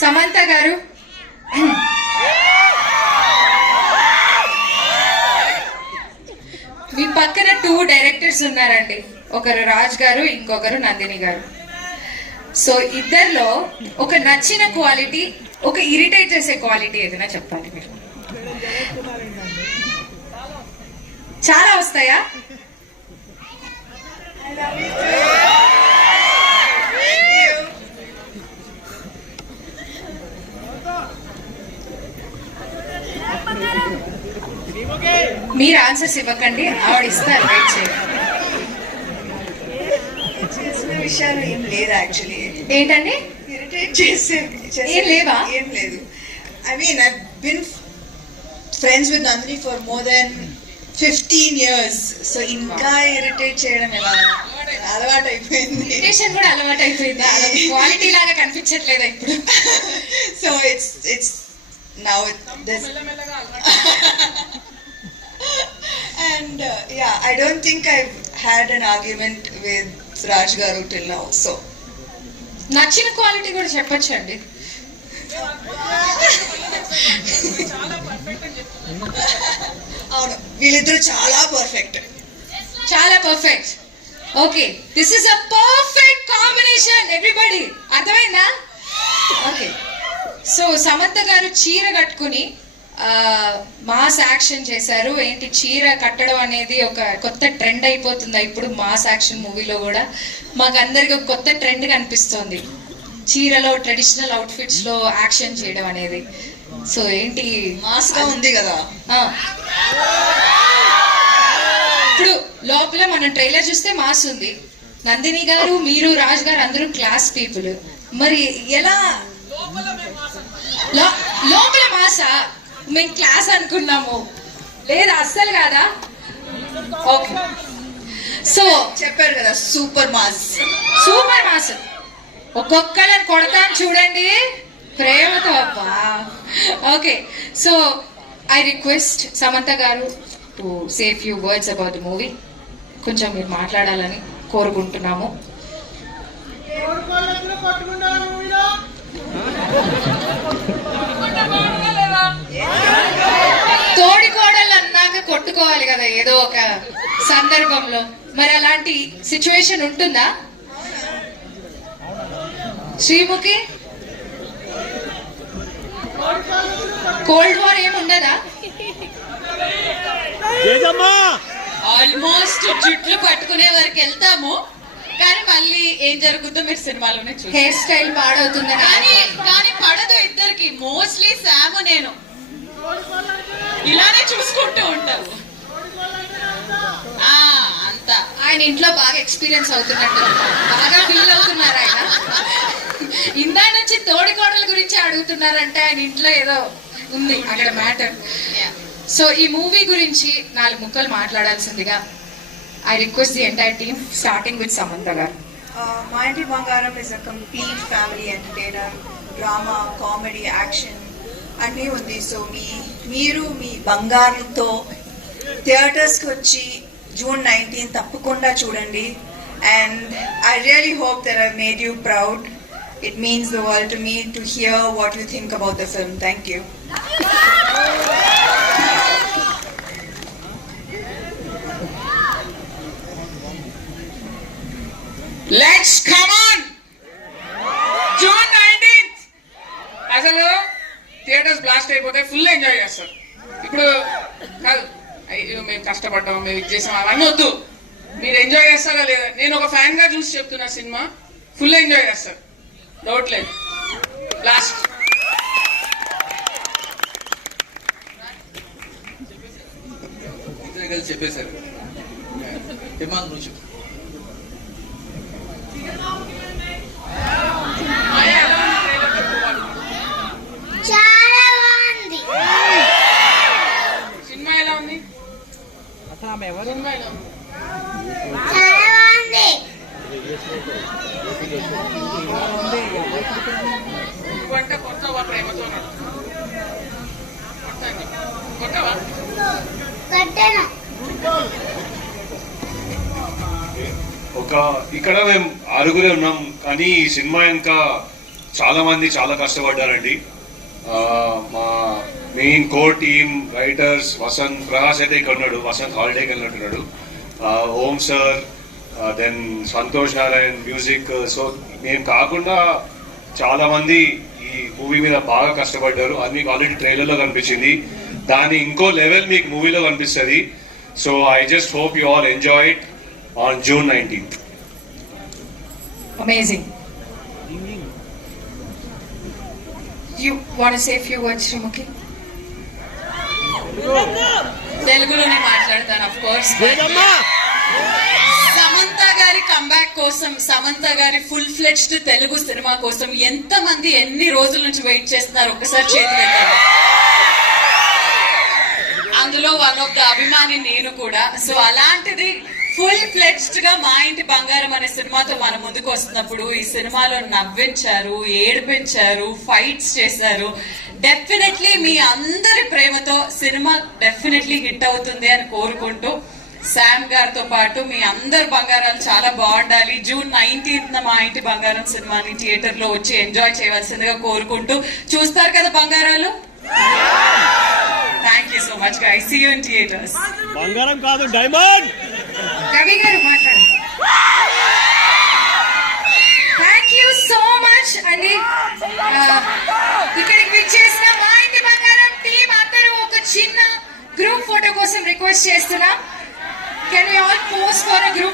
సమంత గారు మీ పక్కన 2 డైరెక్టర్స్ ఉన్నారండి. ఒకరు రాజ్ గారు, ఇంకొకరు నందిని గారు. సో ఇద్దరిలో ఒక నచ్చిన క్వాలిటీ, ఒక ఇరిటేట్ చేసే క్వాలిటీ ఏదైనా చెప్పాలి మీరు. చాలా వస్తాయా? మీరు ఆన్సర్స్ ఇవ్వకండి, ఆవిడ ఇస్తారు, వెయిట్ చేయండి. చేసిన విషయాలు ఏం లేదు యాక్చువల్లీ. ఏంటండి? ఇరిటేట్ చేసే ఏం లేవా? ఏం లేదు. I mean I been friends with Nandini for more than 15 years. So ఇంకా ఇరిటేట్ చేయడం ఎలా అలవాటు అయిపోయింది. ఇరిటేషన్ కూడా అలవాటు అయిపోయింది. క్వాలిటీ లాగా కనిపించట్లేదా ఇప్పుడు? So it's now and yeah, I don't think I've had an argument with Raj Garu till now. So నచ్చిన క్వాలిటీ కూడా చెప్పొచ్చండి. అవును, వీళ్ళిద్దరు చాలా పర్ఫెక్ట్, చాలా perfect. Okay, this is a perfect combination everybody. అర్థమైందా? ఓకే, సో సమంత గారు చీర కట్టుకుని మాస్ యాక్షన్ చేశారు. ఏంటి, చీర కట్టడం అనేది ఒక కొత్త ట్రెండ్ అయిపోతుంది ఇప్పుడు మాస్ యాక్షన్ మూవీలో కూడా. మాకు అందరికి ఒక కొత్త ట్రెండ్ కనిపిస్తోంది, చీరలో ట్రెడిషనల్ అవుట్ఫిట్స్ లో యాక్షన్ చేయడం అనేది. సో ఏంటి, మాస్ గా ఉంది కదా. ఇప్పుడు లోపల మనం ట్రైలర్ చూస్తే మాస్ ఉంది. నందిని గారు, మీరు, రాజ్ గారు అందరూ క్లాస్ పీపుల్. మరి ఎలా లోపల మాసా? మేము క్లాస్ అనుకున్నాము, లేదా అస్సలు కాదా? ఓకే, సో చెప్పారు కదా సూపర్ మాస్. Super mass. ఒక్కొక్కళ్ళని కొడతాను చూడండి ప్రేమతో. అబ్బా, okay. So I request Samantha garu to say few words about the movie. కొంచెం మీరు మాట్లాడాలని కోరుకుంటున్నాము. తోడి కోడలు అన్నాక కొట్టుకోవాలి కదా ఏదో ఒక సందర్భంలో. మరి అలాంటి సిచ్యువేషన్ ఉంటుందా శ్రీముఖి? కోల్డ్ వార్ ఏముండదా? ఆల్మోస్ట్ జుట్లు పట్టుకునే వరకు వెళ్తాము, కానీ మళ్ళీ ఏం జరుగుతుందో మీరు సినిమాలోనే చూస్తారు. హెయిర్ స్టైల్ పాడవుతుందని. కానీ పడదు ఇద్దరికి. మోస్ట్లీ శాము నేను ఇలానే చూసుకుంటూ ఉంటారు. అంతా ఆయన ఇంట్లో బాగా ఎక్స్పీరియన్స్ అవుతున్నట్టు, బాగా ఫీల్ అవుతున్నారు ఆయన. ఇందా నుంచి తోడి కోడల గురించి అడుగుతున్నారంటే ఆయన ఇంట్లో ఏదో ఉంది అక్కడ మ్యాటర్. సో ఈ మూవీ గురించి 4 ముక్కలు మాట్లాడాల్సిందిగా I request the entire team, starting with Samantha garu. Maa Inti Bangaram is a complete family entertainer. Drama, comedy, action అన్నీ ఉంది. సో మీరు మీ బంగారంతో థియేటర్స్కి వచ్చి June 19 తప్పకుండా చూడండి. And I really hope that I made you proud. It means the world to me to hear what you think about the film. Thank you. Let's come on! June 19th! అసలు theatres blast అయిపోతాయి, full enjoy చేస్తారు. ఇప్పుడు కాదు, అయ్యో మేము కష్టపడ్డాం, మేము ఇది చేసాం అవన్నీ వద్దు. మీరు ఎంజాయ్ చేస్తారా లేదా? నేను ఒక ఫ్యాన్ గా చూసి చెప్తున్నా, సినిమా ఫుల్ ఎంజాయ్ చేస్తారు, డౌట్ లేదు. లాస్ట్ కలిసి చెప్పేశారు. చాలా బాగుంది. సినిమా ఎలా ఉంది? సినిమా ఎలా ఉంది? చాలా బాగుంది. నువ్వంటే కొత్తవా? ప్రేమతో కొత్తవా? కట్టను. ఇక్కడ మేము 6 ఉన్నాం, కానీ ఈ సినిమా ఇంకా చాలా మంది చాలా కష్టపడ్డారండి. మా main core team writers Vasanth Prakash అయితే ఇక్కడ ఉన్నాడు, వసంత్ హాలిడేకి వెళ్ళినట్టున్నాడు, Om sir, then Santhosh Narayan music. So మేము కాకుండా చాలా మంది ఈ మూవీ మీద బాగా కష్టపడ్డారు. అది మీకు ఆల్రెడీ ట్రైలర్లో కనిపించింది, దాని ఇంకో లెవెల్ మీకు మూవీలో కనిపిస్తుంది. So I just hope you all enjoy it on June 19th. Amazing. You want to say few words Sreemukhi? తెలుగులోనే మాట్లాడతాను ఆఫ్ కోర్స్. సమంత గారి కంబ్యాక్ కోసం, సమంత గారి ఫుల్ ఫ్లెడ్జ్డ్ తెలుగు సినిమా కోసం ఎంత మంది ఎన్ని రోజుల నుంచి వెయిట్ చేస్తున్నారు ఒక్కసారి చేతులు ఎత్తండి. అందులో వన్ ఆఫ్ ద అభిమాని నేను కూడా. సో అలాంటిది ఫుల్ ఫ్లెడ్జ్డ్ గా మా ఇంటి బంగారం అనే సినిమాతో మన ముందుకు వస్తున్నప్పుడు ఈ సినిమాలో నవ్వించారు, ఏడిపించారు, ఫైట్స్ చేశారు. డెఫినెట్లీ మీ అందరి ప్రేమతో సినిమా డెఫినెట్లీ హిట్ అవుతుంది అని కోరుకుంటూ, శామ్ గారితో పాటు మీ అందరి బంగారాలు చాలా బాగుండాలి. June 19th మా ఇంటి బంగారం సినిమాని థియేటర్ లో వచ్చి ఎంజాయ్ చేయవలసిందిగా కోరుకుంటూ, చూస్తారు కదా బంగారాలు? Thank you so much guys, see you in theatres. బంగారం కాదు, డైమండ్. రవి గారు మాట్లాడారు. థ్యాంక్ యూ సో మచ్ అండి. ఇక్కడికి విచ్చేసిన మా ఇంటి బంగారం టీం అందరూ ఒక చిన్న గ్రూప్ ఫోటో కోసం రిక్వెస్ట్ చేస్తున్నాం. Can we all post for a group